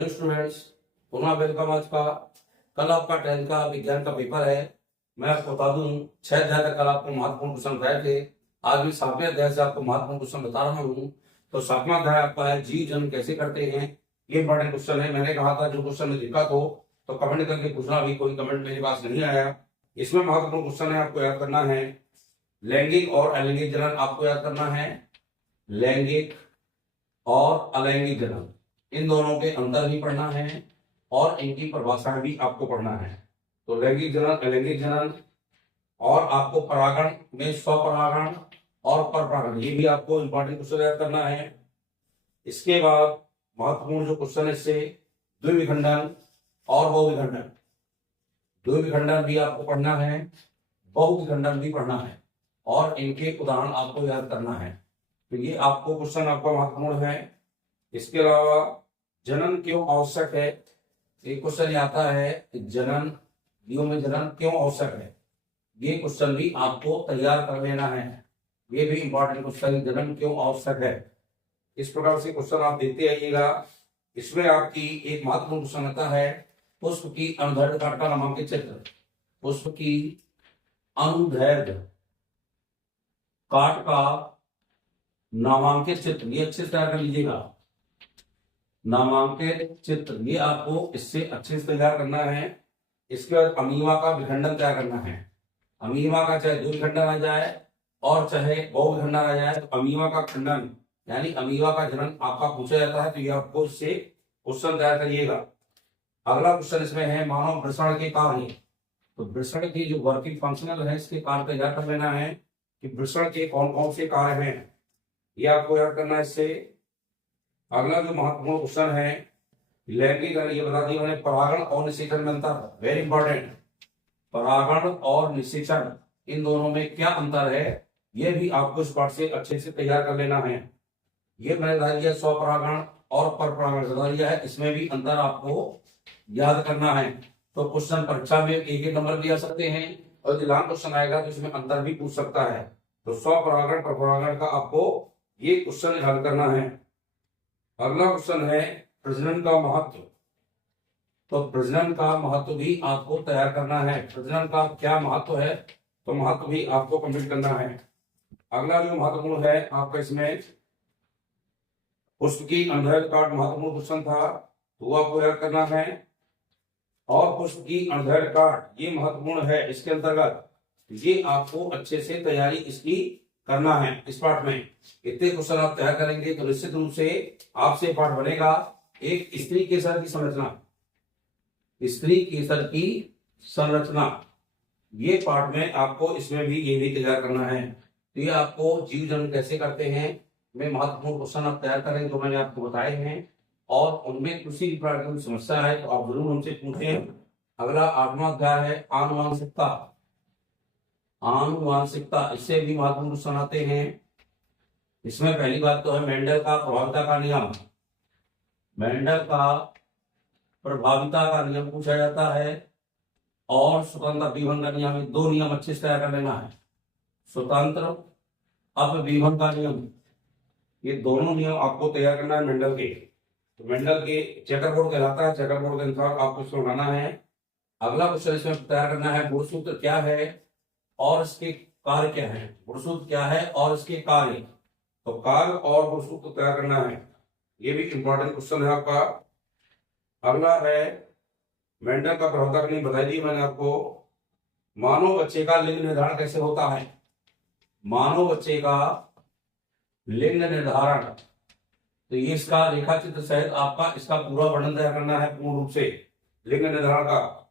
Students, पुनः welcome. आज का कल आपका 10th का विज्ञान का पेपर है। मैं आपको बता दूं 6 अध्याय तक कल आपको महत्वपूर्ण क्वेश्चन बताए थे। आज भी 7वें अध्याय से आपको महत्वपूर्ण क्वेश्चन बता रहा हूँ। तो 7वां अध्याय आपका है जीव जन्म कैसे करते हैं। ये इंपॉर्टेंट क्वेश्चन है। मैंने कहा था जो क्वेश्चन में दिक्कत हो तो कमेंट करके पूछना। अभी कोई कमेंट मेरे पास नहीं आया। इसमें महत्वपूर्ण क्वेश्चन है, आपको याद करना है लैंगिक और अलैंगिक जनन। आपको याद करना है लैंगिक और अलैंगिक जनन, इन दोनों के अंतर भी पढ़ना है और इनकी परिभाषाएं भी आपको पढ़ना है। तो लैंगिक जनन, अलैंगिक जनन, और आपको परागण में स्वपरागण और परपरागण, ये भी आपको इंपॉर्टेंट क्वेश्चन याद करना है। इसके बाद महत्वपूर्ण जो क्वेश्चन है इससे द्विविखंडन और बहुविखंडन। द्विविखंडन भी आपको पढ़ना है, बहुविखंडन भी पढ़ना है और इनके उदाहरण आपको याद करना है। तो ये आपको क्वेश्चन आपका महत्वपूर्ण है। इसके अलावा जनन क्यों आवश्यक है, एक क्वेश्चन आता है जनन, जीवों में जनन क्यों आवश्यक है। ये क्वेश्चन भी आपको तैयार कर लेना है। ये भी इंपॉर्टेंट क्वेश्चन, जनन क्यों आवश्यक है। इस प्रकार से क्वेश्चन आप देखते आइएगा। इसमें आपकी एक महत्वपूर्ण क्वेश्चन आता है पुष्प की अनुदैर्ध्य काट का नामांकित चित्र। पुष्प की अनुदैर्ध्य काट का नामांकित चित्र, ये अच्छे से तैयार कर लीजिएगा। नामांकित चित्र ये आपको इससे अच्छे से तैयार करना है। इसके बाद अमीमा का विखंडन तैयार करना है। अमीमा का चाहे द्विखंडन आ जाए और चाहे बहुविखंडन आ जाए, तो अमीमा का खंडन यानी अमीमा का जनन आपका पूछा जाता है। तो ये आपको इससे क्वेश्चन तैयार करिएगा। अगला क्वेश्चन इसमें है मानव वृषण के कार्य। तो वृषण की जो वर्किंग फंक्शनल है इसके कार्य तैयार कर लेना है कि वृषण के कौन कौन से कार्य हैं, ये आपको याद करना है। इससे अगला जो महत्वपूर्ण क्वेश्चन है लैंगिक, ये बता दिया मैंने, परागण और निषेचन में अंतर, वेरी इंपॉर्टेंट। परागण और निषेचन इन दोनों में क्या अंतर है, ये भी आपको इस पाठ से अच्छे से तैयार कर लेना है। ये मैंने बता दिया स्वपरागण और परपरागण बता दिया है, इसमें भी अंतर आपको याद करना है। तो क्वेश्चन परीक्षा में एक नंबर भी आ सकते हैं और जो लॉन्ग क्वेश्चन आएगा तो इसमें अंतर भी पूछ सकता है। तो स्वपरागण परपरागण का आपको ये क्वेश्चन हल करना है। अगला क्वेश्चन है प्रजनन का महत्व। तो प्रजनन का महत्व भी आपको तैयार करना है। प्रजनन का क्या महत्व है, तो महत्व भी आपको कंप्लीट करना है। अगला जो महत्वपूर्ण है आपका इसमें पुष्प की अनुदैर्ध्य काट, महत्वपूर्ण क्वेश्चन था, तो आपको याद करना है। और पुष्प की अनुदैर्ध्य काट ये महत्वपूर्ण है। इसके अंतर्गत ये आपको अच्छे से तैयारी इसकी करना है। इस पाठ में इतने क्वेश्चन आप तैयार करेंगे तो निश्चित रूप से आपसे पाठ बनेगा एक स्त्री केसर की संरचना। स्त्री केसर की संरचना ये पाठ में आपको इसमें भी ये भी तैयार करना है। तो ये आपको जीव जन्म कैसे करते हैं में महत्वपूर्ण क्वेश्चन आप तैयार करें जो मैंने आपको बताए हैं, और उनमें किसी भी प्रकार की समस्या है तो आप जरूर हमसे पूछें। अगला 8वां अध्याय है आनुवांशिकता। आनुवांशिकता, इससे भी महत्वपूर्ण क्वेश्चन आते हैं। इसमें पहली बात तो है मेंडल का प्रभाविता का नियम। मेंडल का प्रभाविता का नियम पूछा जाता है और स्वतंत्र अपविभन का नियम, दो नियम अच्छे से तैयार कर लेना है। स्वतंत्र अपविभन का नियम, ये दोनों नियम आपको तैयार करना है मेंडल के। तो मेंडल के चेकर बोर्ड कहलाता है, चेकर बोर्ड के अनुसार आपको इसको बनाना है। अगला क्वेश्चन इसमें तैयार करना है गुणसूत्र क्या है और इसके कार्य क्या है। गुणसूत्र क्या है और इसके कार्य, तो कार्य और गुणसूत्र तैयार करना है। ये भी इंपॉर्टेंट क्वेश्चन है आपका। अगला है मेंडल का प्रभाविता का नियम बता दिया मैंने आपको। मानव बच्चे का लिंग निर्धारण कैसे होता है। मानव बच्चे का लिंग निर्धारण, तो ये इसका रेखा चित्र सहित आपका इसका पूरा वर्णन तैयार करना है पूर्ण रूप से लिंग निर्धारण का।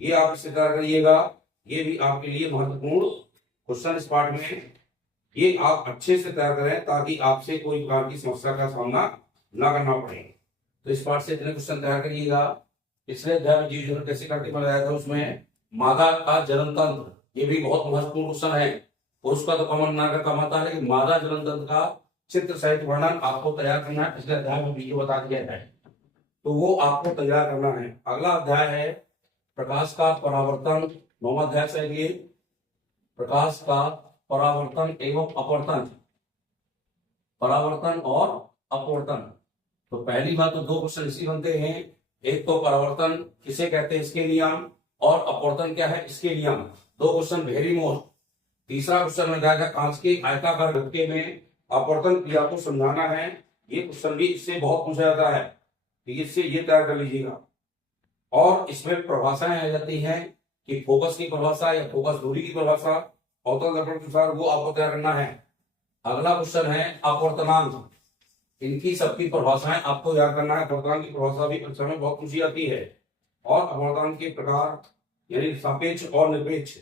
ये आप इससे तैयार करिएगा। ये भी आपके लिए महत्वपूर्ण क्वेश्चन इस पाठ में, ये आप अच्छे से तैयार करें ताकि आपसे कोई प्रकार की समस्या का सामना ना करना पड़े। तो इस पाठ से इतने क्वेश्चन तैयार करिएगा। पिछले अध्याय में जीव जन्म कैसे करते बताया था, उसमें मादा का जन्म तंत्र, ये भी बहुत महत्वपूर्ण क्वेश्चन है। पुरुष का तो कॉमन नागर का माता है, लेकिन मादा जन्म तंत्र का चित्र सहित वर्णन आपको तैयार करना है। पिछले अध्याय में वीडियो बता दिया है तो वो आपको तैयार करना है। अगला अध्याय है प्रकाश का परावर्तन। 9वां अध्याय से लिए प्रकाश का परावर्तन एवं अपवर्तन, परावर्तन और अपवर्तन, तो पहली बात तो दो क्वेश्चन इसी बनते हैं, एक तो परावर्तन किसे कहते हैं इसके नियम, और अपवर्तन क्या है इसके नियम। दो क्वेश्चन वेरी मोस्ट। तीसरा क्वेश्चन में जाएगा कांच के आयताकार घटके में अपवर्तन क्रिया को समझाना है। ये क्वेश्चन भी इससे बहुत पूछा जाता है, तो इससे ये तैयार कर लीजिएगा। और इसमें परिभाषाएं आ जाती हैं कि फोकस की परिभाषा या फोकस दूरी की परिभाषा अवतल दर्पण के अनुसार, वो आपको तैयार करना है। अगला क्वेश्चन है अपवर्तनांक, इनकी सबकी परिभाषाएं आपको याद करना है। अपवर्तनांक की परिभाषा भी परीक्षा में बहुत पूछी जाती है। और अपवर्तनांक के प्रकार यानी सापेक्ष और निरपेक्ष,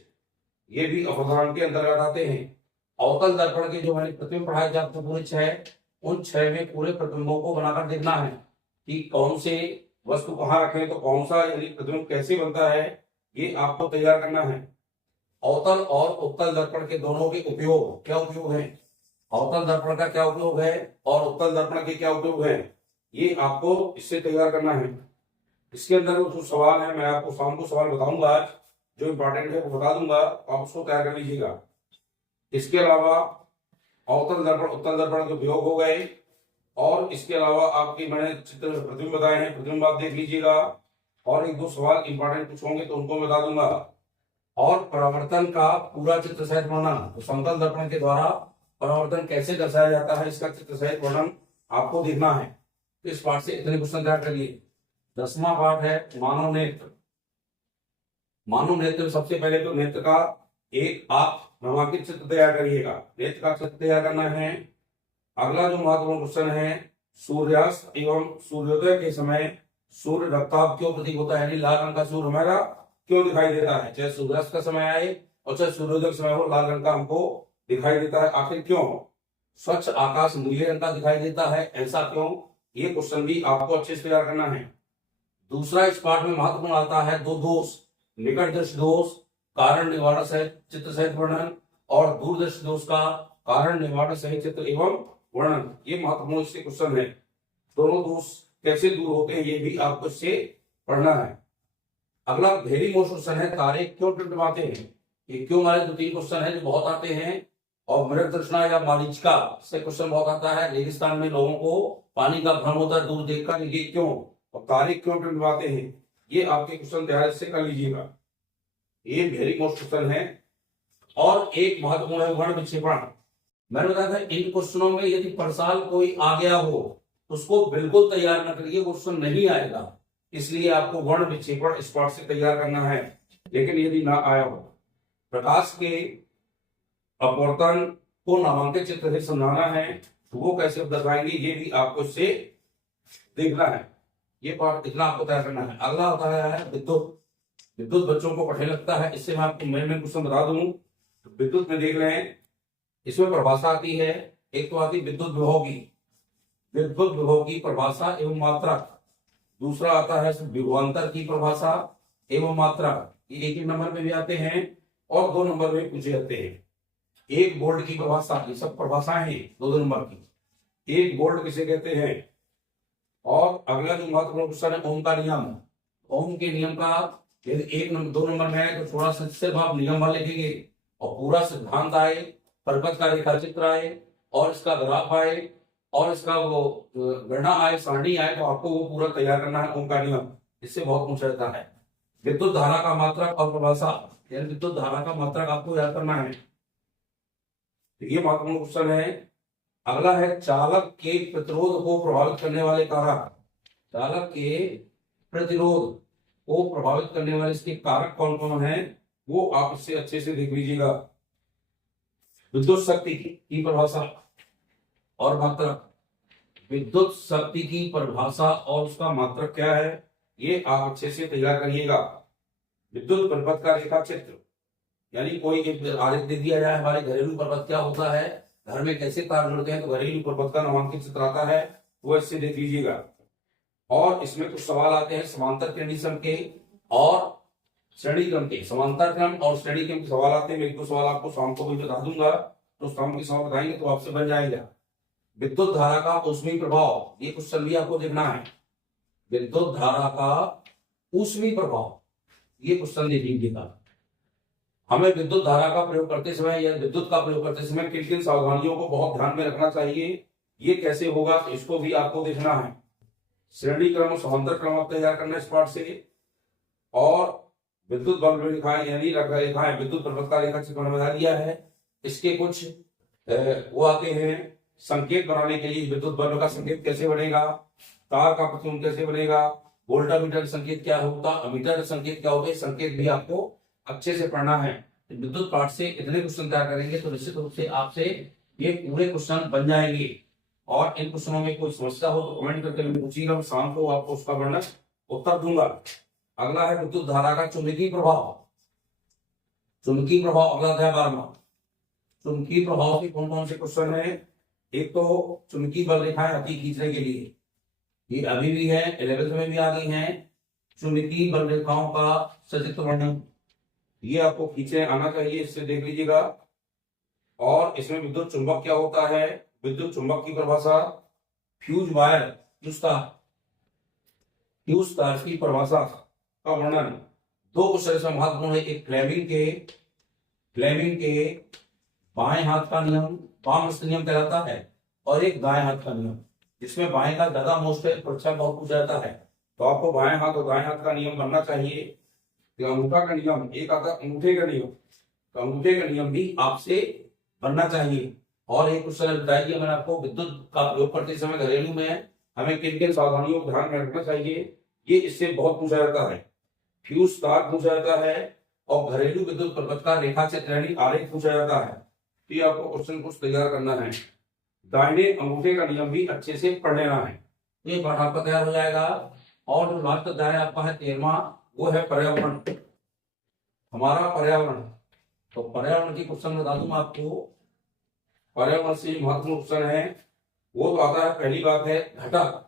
ये भी अपवर्तनांक के अंतर्गत आते हैं। अवतल दर्पण के जो मैंने प्रतिबिंब पढ़ाए थे आपको पूरे 6, उन 6 में पूरे प्रतिबिंबों को बनाकर देखना है कि कौन से वस्तु कहाँ रखें, तो कौन सा यानी प्रतिबिंब कैसे बनता है, ये आपको तैयार करना है। अवतल और उत्तल दर्पण के दोनों के उपयोग, क्या उपयोग है, अवतल दर्पण का क्या उपयोग है और उत्तल दर्पण के क्या उपयोग है, ये आपको इससे तैयार करना है। इसके अंदर जो सवाल है, मैं आपको शाम को सवाल बताऊंगा, जो इंपॉर्टेंट है वो बता दूंगा, आप उसको तैयार कर लीजिएगा। इसके अलावा अवतल दर्पण उत्तल दर्पण के उपयोग हो गए, और इसके अलावा आपकी मैंने चित्र प्रतिबिंब बताए हैं, प्रतिबिंब आप देख लीजिएगा। और एक दो सवाल इंपॉर्टेंट कुछ होंगे तो उनको बता दूंगा। और परावर्तन का पूरा चित्र सहित वर्णन, तो समतल दर्पण के द्वारा परावर्तन कैसे दर्शाया जाता है, इसका चित्र सहित वर्णन आपको देखना है। तो इस पाठ से इतने क्वेश्चन तैयार करिए। 10वां पाठ है मानव नेत्र। मानव नेत्र में सबसे पहले तो नेत्र का एक आप नामांकित चित्र तैयार करिएगा, नेत्र का चित्र तैयार करना है। अगला जो महत्वपूर्ण क्वेश्चन है, सूर्यास्त एवं सूर्योदय के समय सूर्य रक्ताभ क्यों प्रतीक होता है, यानी लाल रंग का सूर्य हमारा क्यों दिखाई देता है, चाहे सूर्यास्त का समय आए और चाहे सूर्योदय का समय हो, लाल रंग का हमको दिखाई देता है, आखिर क्यों। स्वच्छ आकाश नीले रंग का दिखाई देता है, ऐसा क्यों, ये क्वेश्चन भी आपको अच्छे से तैयार करना है। दूसरा इस पाठ में महत्वपूर्ण आता है दो दोष, निकट दृष्टि दोष कारण निवारण सहित चित्र सहित वर्णन, और दूरदृष्टि दोष का कारण निवारण सहित चित्र एवं वर्णन, ये महत्वपूर्ण इससे क्वेश्चन है। दोनों दोष कैसे दूर होते हैं ये भी आपको इससे पढ़ना है। अगला वेरी मोस्ट क्वेश्चन है, तारे क्यों टिमटिमाते हैं। ये क्यों हमारे 2-3 क्वेश्चन है जो बहुत आते हैं। और मृग तृष्णा या मारीचिका से क्वेश्चन बहुत आता है, रेगिस्तान में लोगों को पानी का भ्रम होता है दूर देखकर, ये क्यों, और तारे क्यों टिमटिमाते हैं, ये आपके क्वेश्चन ध्यान से कर लीजिएगा, ये वेरी मोस्ट क्वेश्चन है। और एक महत्वपूर्ण है वर्ण विक्षेपण। मैंने बताया था इन क्वेश्चनों में यदि परसाल कोई आ गया हो तो उसको बिल्कुल तैयार न करिए, क्वेश्चन नहीं आएगा, इसलिए आपको वर्ण विक्षेपण इस पाठ से तैयार करना है। लेकिन यदि ना आया हो, प्रकाश के अपवर्तन को नामांकित चित्र से समझाना है, तो वो कैसे दर्शाएंगे ये भी आपको इससे देखना है। ये पाठ इतना आपको तैयार करना है। अगला होता है विद्युत। विद्युत बच्चों को कठिन लगता है, इससे मैं आपको मेन क्वेश्चन बता दूं। तो विद्युत में देख रहे हैं, इसमें परिभाषा आती है, एक तो आती विद्युत विभव की, विद्युत विभव की परिभाषा एवं मात्रक। दूसरा आता है विभवांतर की परिभाषा एवं मात्रक, ये 1 नंबर में भी आते हैं और 2 नंबर में पूछे जाते हैं। 1 वोल्ट की परिभाषा, ये सब परिभाषाएं हैं 2 नंबर की। 1 वोल्ट किसे कहते हैं। और अगला जो महत्वपूर्ण क्वेश्चन है ओम का नियम। ओम के नियम का यदि 2 नंबर में है तो थोड़ा सा सिर्फ आप नियम वाले लिखेंगे, और पूरा सिद्धांत आए, परिपथ का रेखा चित्र आए, और इसका ग्राफ आए, और इसका वो गणना आए, सारणी आए, तो आपको वो पूरा तैयार करना है ओम का नियम, इससे बहुत पूछा जाता है। विद्युत धारा का मात्रक और परिभाषा, यानी विद्युत धारा का मात्रक आपको याद करना है, तो ये महत्वपूर्ण क्वेश्चन है। अगला है चालक के प्रतिरोध को प्रभावित करने वाले कारक। चालक के प्रतिरोध को प्रभावित करने वाले इसके कारक कौन कौन है, वो आप इससे अच्छे से देख लीजिएगा। विद्युत शक्ति की परिभाषा और मात्रक, विद्युत शक्ति की परिभाषा और उसका मात्रक क्या है, ये आप अच्छे से तैयार करिएगा। विद्युत परिपथ का रेखा चित्र, यानी कोई एक आरेख दे दिया जाए, हमारे घरेलू परिपथ क्या होता है, घर में कैसे तार जुड़ते हैं, तो घरेलू परिपथ का नामांकित चित्र आता है, वो इससे देख लीजिएगा। और इसमें कुछ सवाल आते हैं समांतर श्रेणी क्रम के और श्रेणी क्रम के, समांतर क्रम और श्रेणी क्रम के सवाल आते हैं। मैं 1-2 सवाल आपको शाम को भी बता दूंगा, तो शाम के सवाल बताएंगे तो आपसे बन जाएगा। विद्युत धारा का ऊष्मीय प्रभाव, ये क्वेश्चन भी आपको देखना है। विद्युत धारा का ऊष्मीय प्रभाव, ये क्वेश्चन देख लीजिएगा। हमें विद्युत धारा का प्रयोग करते समय या विद्युत का प्रयोग करते समय किन किन सावधानियों को बहुत ध्यान में रखना चाहिए, ये कैसे होगा, तो इसको भी आपको देखना है। श्रेणी क्रम और समांतर क्रम आप तैयार करना इस पाठ से। और विद्युत बल्ब रेखाएं यानी रेखाएं विद्युत प्रवृत्ता रेखा चित्र बना दिया है। इसके कुछ वो आते हैं संकेत बनाने के लिए। विद्युत बल्ब का संकेत कैसे बनेगा, तार का प्रतिबिंब कैसे बनेगा, वोल्टामीटर संकेत क्या होता, अमीटर संकेत क्या होता है, संकेत भी आपको अच्छे से पढ़ना है। विद्युत पाठ से इतने क्वेश्चन तैयार करेंगे तो निश्चित रूप से आपसे ये पूरे क्वेश्चन बन जाएंगे। और इन क्वेश्चनों में कोई समस्या हो तो कमेंट करके पूछिएगा, शाम को आपको उसका वर्णन उत्तर दूंगा। अगला है विद्युत धारा का चुंबकीय प्रभाव। चुंबकीय प्रभाव अगला अध्याय 12वां। चुंबकीय प्रभाव के कौन कौन से क्वेश्चन है। एक तो चुंबकीय बल रेखाएं अति खींचने के लिए, ये अभी भी है, 11th में भी आ गई है। चुंबकीय बल रेखाओं का सचित्र वर्णन, ये आपको खींचने आना चाहिए, इससे देख लीजिएगा। और इसमें विद्युत चुंबक क्या होता है, विद्युत चुंबक की परिभाषा, फ्यूज वायर, फ्यूज तार की परिभाषा का वर्णन। दो क्वेश्चन इसमें महत्वपूर्ण है। एक फ्लेमिंग के बाएं हाथ का नियम, वाम हस्त नियम कहलाता है, और एक दाएं हाथ का नियम, जिसमें बाएं का ज्यादा मोस्ट है, परीक्षा बहुत पूछा जाता है। तो आपको बाएं हाथ और दाएं हाथ का नियम बनना चाहिए। अंगूठा का नियम, एक आता अंगूठे का नियम, तो अंगूठे का नियम भी आपसे बनना चाहिए। और एक क्वेश्चन बताइए मैंने आपको, विद्युत का प्रयोग करते समय घरेलू में हमें किन किन सावधानियों को ध्यान में रखना चाहिए, ये इससे बहुत पूछा जाता है। फ्यूज तार पूछा जाता है और घरेलू विद्युत प्रपथ का रेखा चित्र आरेख पूछा जाता है। तो ये आपको क्वेश्चन कुछ तैयार करना है। दाहिने अंगूठे का नियम भी अच्छे से पढ़ लेना है। ये पाठ आपका तैयार हो जाएगा। और जो लास्ट अध्याय आपका है 13वां, वो है पर्यावरण, हमारा पर्यावरण। तो पर्यावरण की क्वेश्चन बता दूं आपको। पर्यावरण से महत्वपूर्ण क्वेश्चन है वो तो आता है, पहली बात है घटक।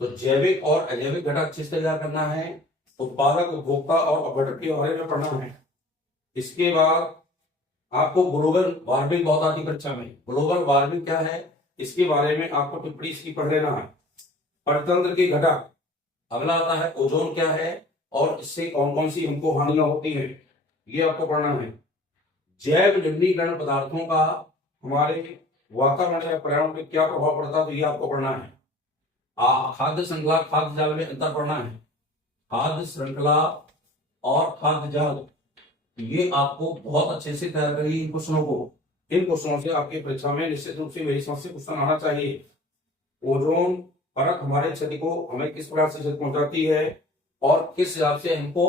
तो जैविक और अजैविक घटक अच्छे से तैयार करना है। उत्पादक, उपभोक्ता और अपघटक के बारे में पढ़ना है। इसके बाद आपको ग्लोबल वार्मिंग बहुत आती परीक्षा में। ग्लोबल वार्मिंग क्या है, इसके बारे में आपको टिप्पणी इसकी पढ़ लेना है। परितंत्र के घटक, अगला आता है ओजोन क्या है और इससे कौन कौन सी हमको हानियां होती हैं, ये आपको पढ़ना है। जैव निम्नीकरण पदार्थों का हमारे वातावरण या पर्यावरण पे क्या प्रभाव पड़ता है, तो ये आपको पढ़ना है। खाद्य श्रृंखला, खाद्य जाल में अंतर पढ़ना है। खाद्य श्रृंखला और खाद्य जाल, ये आपको बहुत अच्छे से तैयार करिए इन क्वेश्चनों को। इन क्वेश्चनों से आपकी परीक्षा में निश्चित रूप से मेरी समझ से क्वेश्चन आना चाहिए। ओजोन परत हमारे क्षति को, हमें किस प्रकार से क्षति पहुंचाती है और किस हिसाब से हमको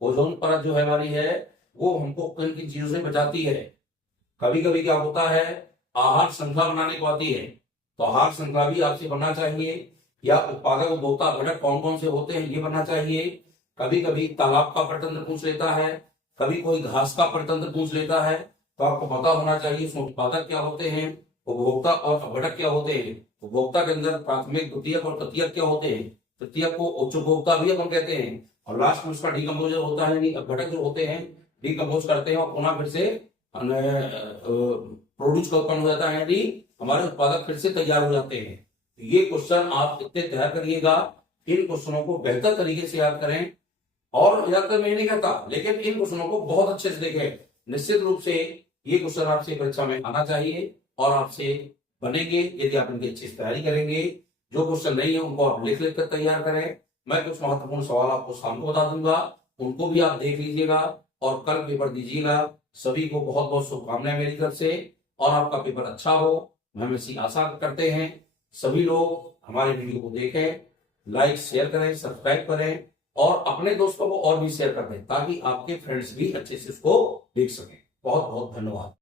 ओजोन परत जो है हमारी है वो हमको किन किन चीजों से बचाती है। कभी कभी क्या होता है, आहार श्रृंखला बनाने को आती है, तो आहार श्रृंखला भी आपसे बनना चाहिए। या उत्पादक उपभोक्ता घटक कौन कौन से होते हैं, ये बनना चाहिए। कभी कभी तालाब का परितंत्र पूछ लेता है, कभी कोई घास का परितंत्र पूछ लेता है, तो आपको पता होना चाहिए उसमें उत्पादक क्या होते हैं, उपभोक्ता और अपघटक क्या होते हैं। उपभोक्ता के अंदर प्राथमिक, द्वितीयक और तृतीयक क्या होते हैं। तृतीयक को उच्च उपभोक्ता भी अपन कहते हैं। और लास्ट में उसका डीकम्पोजर होता है, अपघटक जो होते हैं डीकम्पोज करते हैं और पुनः फिर से प्रोड्यूस का उत्पन्न हो जाता है, यानी हमारे उत्पादक फिर से तैयार हो जाते हैं। ये क्वेश्चन आप इतने तैयार करिएगा, इन क्वेश्चनों को बेहतर तरीके से याद करें। और ज्यादातर मैं नहीं कहता, लेकिन इन क्वेश्चनों को बहुत अच्छे से देखें। निश्चित रूप से ये क्वेश्चन आपसे परीक्षा में आना चाहिए और आपसे बनेंगे यदि आप इनकी अच्छी तैयारी करेंगे। जो क्वेश्चन नहीं है उनको आप लिख लिख कर तैयार करें। मैं कुछ महत्वपूर्ण सवाल आपको शाम को बता दूंगा, उनको भी आप देख लीजिएगा और कल पेपर दीजिएगा। सभी को बहुत बहुत शुभकामनाएं मेरी तरफ से, और आपका पेपर अच्छा हो हम ऐसी आशा करते हैं। सभी लोग हमारे वीडियो को देखें, लाइक शेयर करें, सब्सक्राइब करें और अपने दोस्तों को और भी शेयर कर दें, ताकि आपके फ्रेंड्स भी अच्छे से उसको देख सकें। बहुत बहुत धन्यवाद।